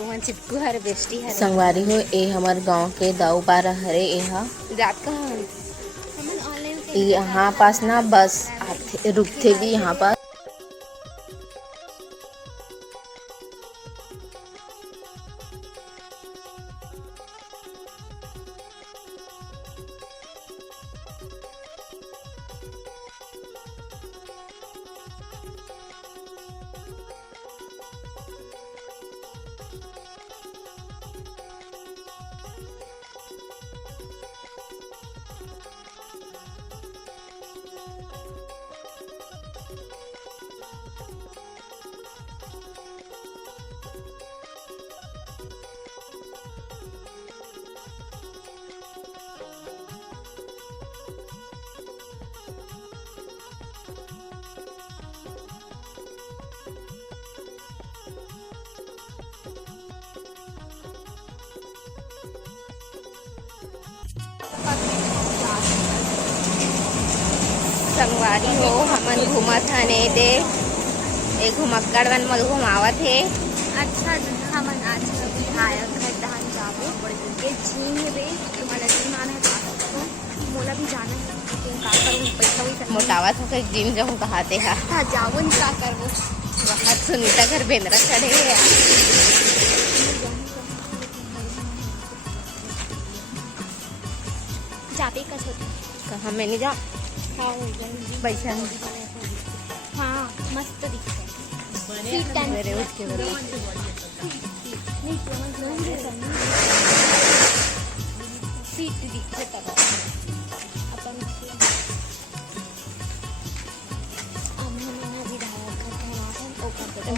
वहाँ चिपकू हर बेस्टी है संगवारी हो ए हमार गांव के दाऊ पारा हरे एहा जात कहाँ यहाँ पास ना बस आथे रुकथे भी यहाँ पास। संगवारी हो हमन घूमत हन दे एक घुमक्कड़ मन मल घुमावत हे। अच्छा हमन आज विधायक घर दहन जाबो के झीम रे तुम्हारा जिम आना है तो मोला भी जाना है तो का करूं पैसा वैसा मोटावत होकर जिम जाऊँ कहाते हा था जाओ नहीं का करबो वहाँ सुनीता घर बेंद्रा चढ़े है जाबे का छोटी कहाँ मैं नहीं जाऊँ हाँ पैसा हाँ मस्त दिखता है सीट टाइम मेरे उठ के सीट दिखते तब अपन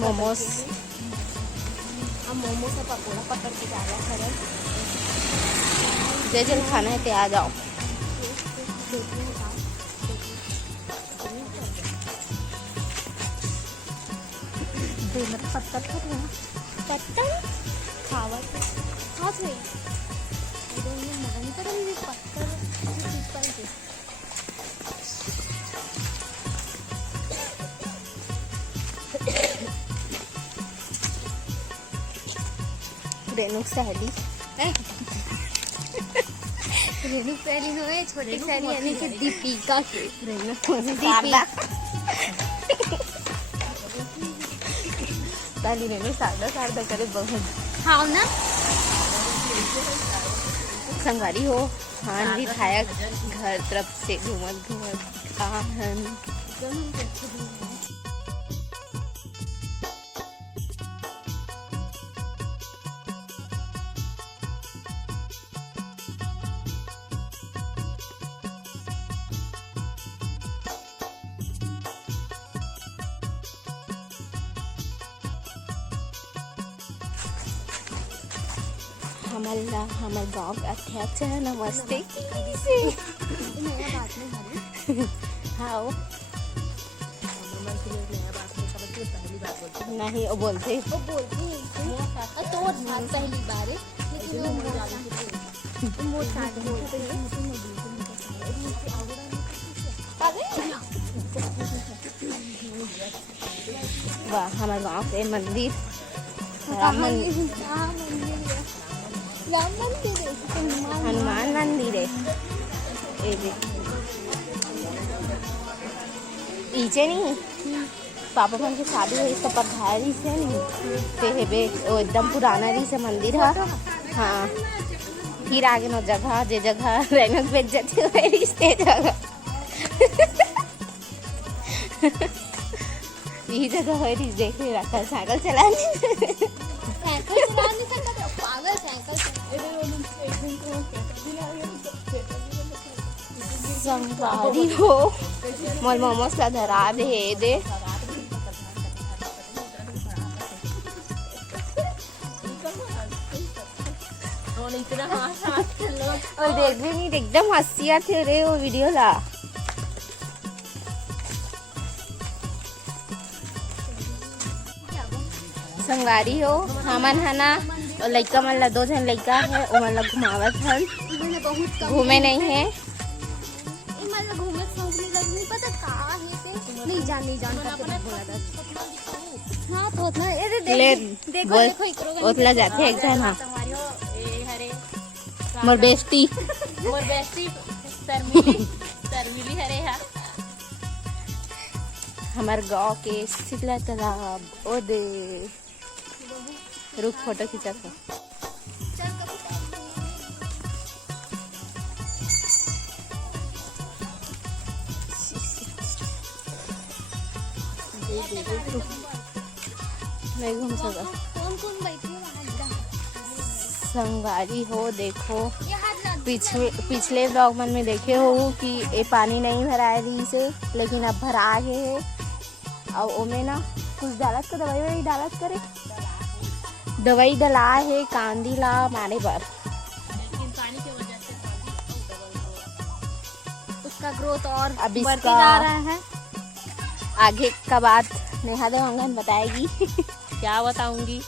मोमोस हम मोमो से पकौड़ा पकड़ के डाला खरल जे जल खाना है ते आ जाओ। पत्थर पत्थर खावा खात हुई मगन करेंगे पत्थर चीज पाहिजे रेणुक सहेली रेणुक सहेली होए छोटी सहेली यानी कि दीपिका के दीपिका साली रेणु सारदा करे बहुत हाँ ना संगारी हो हाँ विधायक घर तरफ से घूमत घूमत आहन हमारे गांव का अध्यक्ष है नमस्ते हाँ नहीं वो बोलते हैं तो पहली बार है लेकिन वो वाह हमारे गांव के मंदिर राम मंदिर हनुमान मंदिर है पीछे नहीं पापा मन की शादी हुई तो पधारी से नहीं ते हेबे वो एकदम पुराना री से मंदिर है। हाँ फिर आगे नो जगह जे जगह रेनक बेच जाती है रिश्ते जगह यही जगह है रिश्ते देख रखा साइकिल चलाने पागल साइकिल संगारी हो मोल मोमोस ला धरा दे दे और देख भी नहीं एकदम हंसिया थे रे वो वीडियो ला संगवारी हो हमन है ना और लड़का मन ला 2 जन लड़का है वो मन ला घुमावत हन घूमे नहीं है घूमे नहीं जान करके बोला था हाँ तो उतना अरे ले देखो बोल देखो इकरो ओतला जाते एक जन हाँ हरे मोर बेस्टी मोर बेस्टी शर्मिली हरे हा हमार गांव के शीतला तालाब ओ दे रुक फोटो खींचा था नहीं घूम सका कौन कौन बैठी है वहाँ एकदम संगवारी हो देखो ये हाथ ना पिछले ब्लॉग में देखे हो कि ये पानी नहीं भरा है रही से लेकिन अब भरा गए है और ओमे ना कुछ डालत का दवाई वही डालत करे दवाई डला है कांदी ला मारे पर उसका ग्रोथ और अब बढ़ते इसका जा रहा है। आगे का बात नेहा देवांगन बताएगी क्या बताऊंगी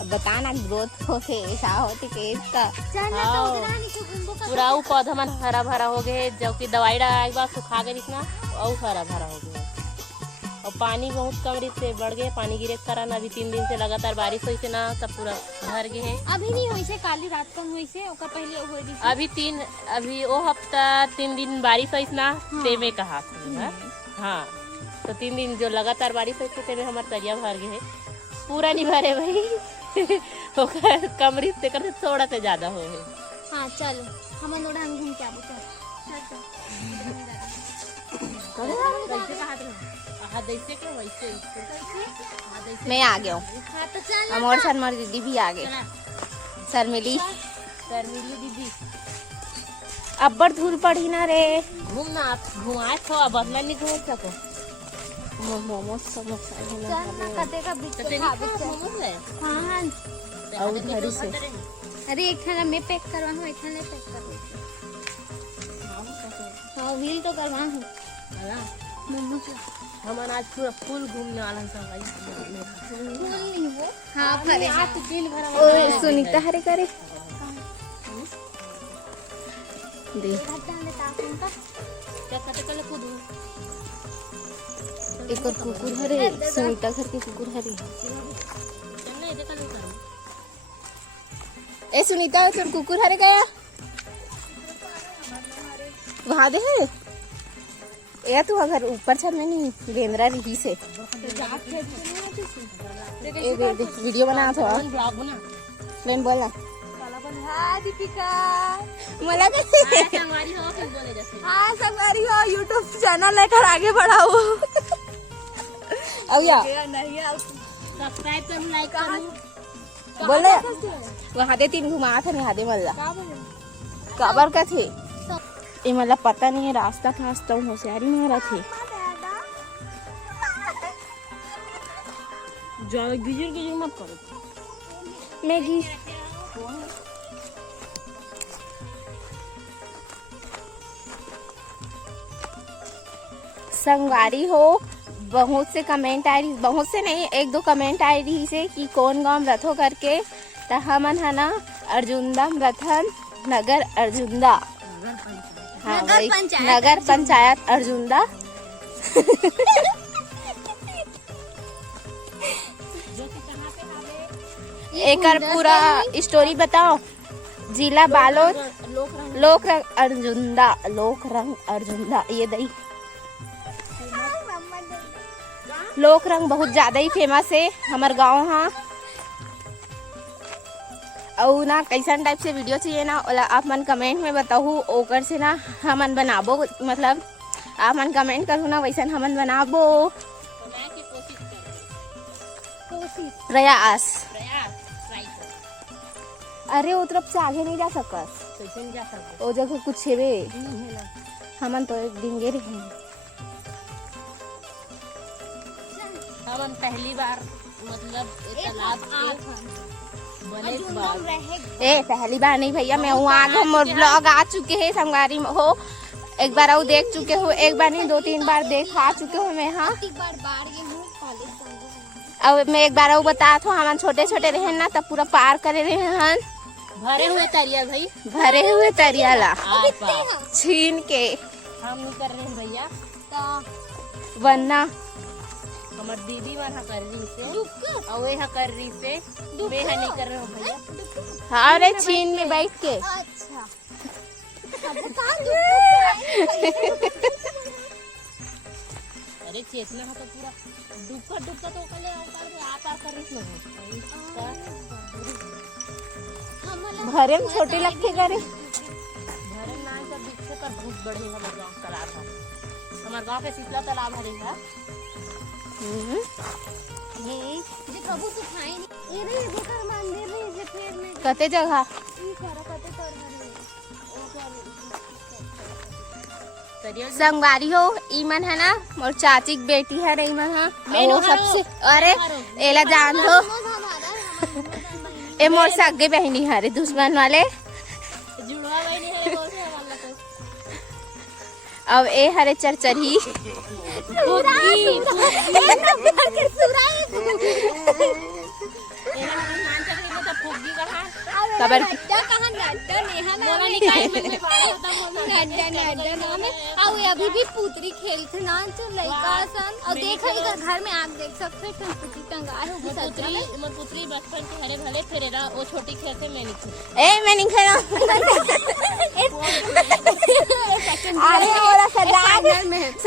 अब बताना ग्रोथ होते ऐसा होते के इसका चलना तो हाँ। उतना नीचे घूमबो का पूरा वो पौधा मन हरा भरा हो गए जबकि दवाई डाला एक बार सुखा गए इतना और हरा भरा हो गया और पानी बहुत कम रीत से बढ़ गए पानी गिरे के कारण अभी 3 दिन से लगातार बारिश हुई से ना तब पूरा भर गए है अभी नहीं होई से काली रात को होई से ओका पहले होई दी से। अभी वो हफ्ता 3 दिन बारिश हुई ना तेमे कहा हाँ तो 3 दिन जो लगातार बारिश हुई तेमे हमारे तरिया भर गए है पूरा नहीं भरे भाई ओकर कम रीत से करते थोड़ा से ज्यादा हो है हाँ चलो हम नोड़ा हम घूम के आबो चल मैं आ गया हूँ हाँ तो चल अमोर शर्मा दीदी भी आ गए शर्मिली दीदी अब्बर धूल पड़ी ना रे घूमना आप घुमाए थो अब बदला नहीं घूम सको मोमोज समोसा चल ना कते का बीच में खा भी चल हाँ हाँ और घड़ी से अरे एक खाना मैं पैक करवा हूँ एक खाना पैक करवा हाँ व्हील तो करवा हूँ मोमोज हम आज पूरा फुल घूमने वाला हैं फूल नहीं वो हाँ करे दिन भर ओए सुनीता हरे करे दे एक और कुकुर हरे सुनीता घर के कुकुर हरे ए सुनीता तुम कुकुर हरे गया वहाँ दे है या तू अगर ऊपर छत में नहीं गेंदरा रही से ए दे दे वीडियो बना तो मैं बोला हाँ दीपिका मला कैसे हाँ संगवारी हो यूट्यूब चैनल लेकर आगे बढ़ाओ अब या सब्सक्राइब करो लाइक करो बोले वहाँ दे 3 घुमा था नहीं दे मल्ला काबर का थे ये मतलब पता नहीं है रास्ता फास्ता हूँ होशियारी मारा थे गिजर मत करो मैगी संगवारी हो बहुत से कमेंट आई रही बहुत से नहीं 1-2 कमेंट आई रही से कि कौन गांव रथो करके तो हमन है ना अर्जुनदा रथन नगर अर्जुनदा हाँ वही नगर पंचायत अर्जुनदा एकर पूरा स्टोरी बताओ जिला बालोद लोक रंग अर्जुनदा ये दई लोक रंग बहुत ज्यादा ही फेमस है हमार गाँव हाँ और ना कैसन टाइप से वीडियो चाहिए ना ओला आप मन कमेंट में बताओ ओकर से ना हमन बनाबो मतलब आप मन कमेंट करो ना वैसन हमन बनाबो प्रयास अरे वो तरफ से आगे नहीं जा सकत वो जगह कुछ है हमन तो एक दिन गे रहे हम पहली बार मतलब तालाब के ए पहली बार नहीं भैया मैं वहाँ आगे मोर ब्लॉग आ चुके हैं संगवारी में हो एक बार और देख चुके हो एक बार नहीं 2-3 बार देख आ चुके हो मैं हाँ अब मैं एक बार और बता था हम छोटे छोटे रहे ना तब पूरा पार करे रहे हन भरे हुए तरिया भाई भरे हुए तरिया ला छीन के हम नहीं कर रहे हैं भैया वरना हमार दीदी मन हा कर रही से और वे हा कर रही से वे हा नहीं कर रहे हो भैया। हाँ अरे छीन में बैठ के। अच्छा अरे चेतना हा तो पूरा डुक्का डुक्का तो कले आ पार कर रही है। भरे में छोटे लगते करे। भरे ना का दिखे पर बहुत बड़े हमार गांव तालाब है। हमार गांव के शीतला तालाब हरेगा। ये जे कबू तू खाए नहीं ये रे गोकर मंदिर रे जे पेड़ में कते जगह ई करा कते तोर संगवारी हो ईमन है ना और चाची की बेटी है रे ईमन है वो सबसे अरे एला जान हो ए मोर सगे बहनी है रे दुश्मन वाले जुड़वा भाई नहीं है बहुत है वाला तो। अब ए हरे चरचरी खबर अभी भी पुतरी खेलते ना तो लड़का सन और देख घर में आग देख सकते पुतरी टंगाए होगी पुतरी बचपन के हरे भले फिरे ना वो छोटी खेलते मैं नहीं मैं नहीं खेला अरे ओरा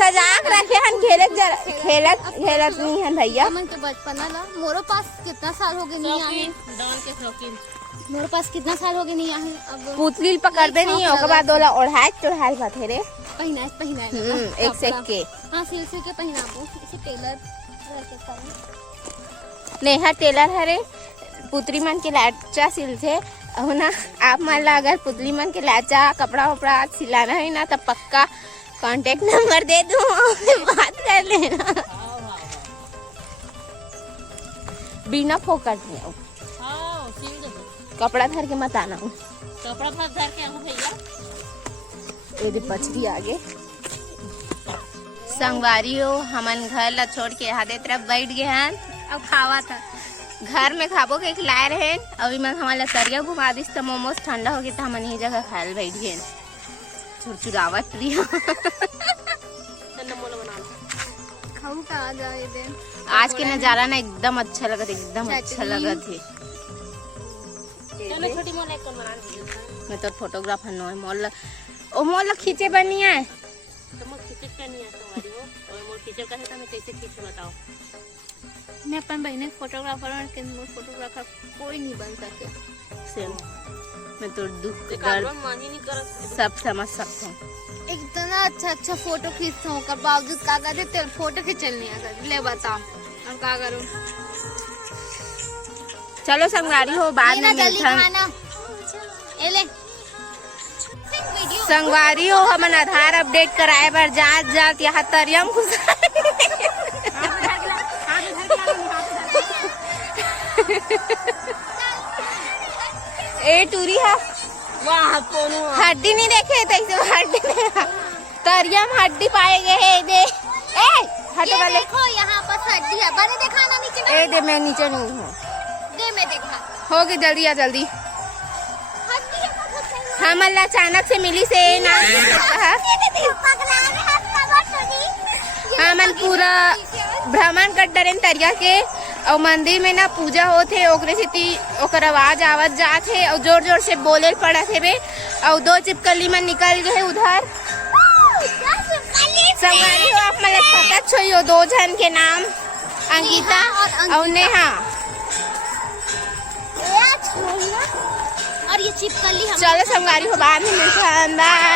सजाक रखे हन खेलत नहीं हन भैया मन के बचपन ला मोरो पास कितना साल हो गए नहीं आए डॉन के शौकीन मोरे पास कितना साल हो गए नहीं आए अब पुतली पकड़ दे नहीं ओके बाद ओला ओढ़ाए चढ़ाए बाथे रे पहना एक से के हां सिल के पहनाबो इसे टेलर रखे कर नेहा टेलर हरे पुतली मन के लाचा सिलथे और ना आप मान ला अगर पुतली मन के लाचा कपड़ा वपड़ा सिलाना है ना तब पक्का कांटेक्ट नंबर दे दूं बात कर लेना बिना फोकट में हां सिल दे कपड़ा धर के मत आना कपड़ा धर के आऊं भैया ये दे पछरी आगे संगवारी हो हमन घर ला छोड़ के हाथे तरफ बैठ गए हैं अब खावा था घर में खाबो के खिलाए रहे अभी मैं हमारा तरिया घुमा दिस तो मोमोज ठंडा हो गया तो हमन यही जगह खाए बैठ गए चुरचुरावत प्रिया खाऊ का आ जाए दे आज के नजारा ना एकदम अच्छा लगत एकदम अच्छा लगत है चलो छोटी मोला एक बना मैं तो फोटोग्राफर नो है मोल खींचे बनी है तो मैं खींचे का नहीं आता हमारी हो और मोर खींचे का है तो मैं कैसे खींचे बताओ मैं अपन बहने फोटोग्राफर और कैमरा फोटोग्राफर कोई नहीं बन सके सेम मैं तो दुख दर्द मान ही नहीं कर सब समझ सकता हूँ इतना अच्छा फोटो खींचता हूँ कर बावजूद का कहते तेरे फोटो खींचल नहीं आता ले बताओ अब क्या करूँ चलो संगवारी हो बाद में जल्दी मिलते हैं खाना ले संगवारी हो हमन आधार अपडेट कराए बर जात यहाँ तरियम घुस ए टूरी है वाह कोनो हड्डी नहीं देखे तैसे हड्डी तरियम हड्डी पाएगे है दे ए हट वाले देखो यहाँ पर हड्डी है बने दिखाना नीचे ए दे मैं नीचे नहीं हूँ दे मैं देखा होगी जल्दी आ जल्दी हड्डी है बहुत सही हम अल्लाह अचानक से मिली से ना हमन पूरा भ्रमण कर डरेन तरिया के और मंदिर में ना पूजा होते ओकरे से ओकर आवाज आवत जात है और जोर जोर से बोले पड़त है बे और दो चिपकली में निकल गए उधर संगवारी हो आप मतलब पता छोइयो दो जन के नाम अंकिता और नेहा और ये चिपकली हम चलो संगवारी हो बाद में मिलते हैं बाय।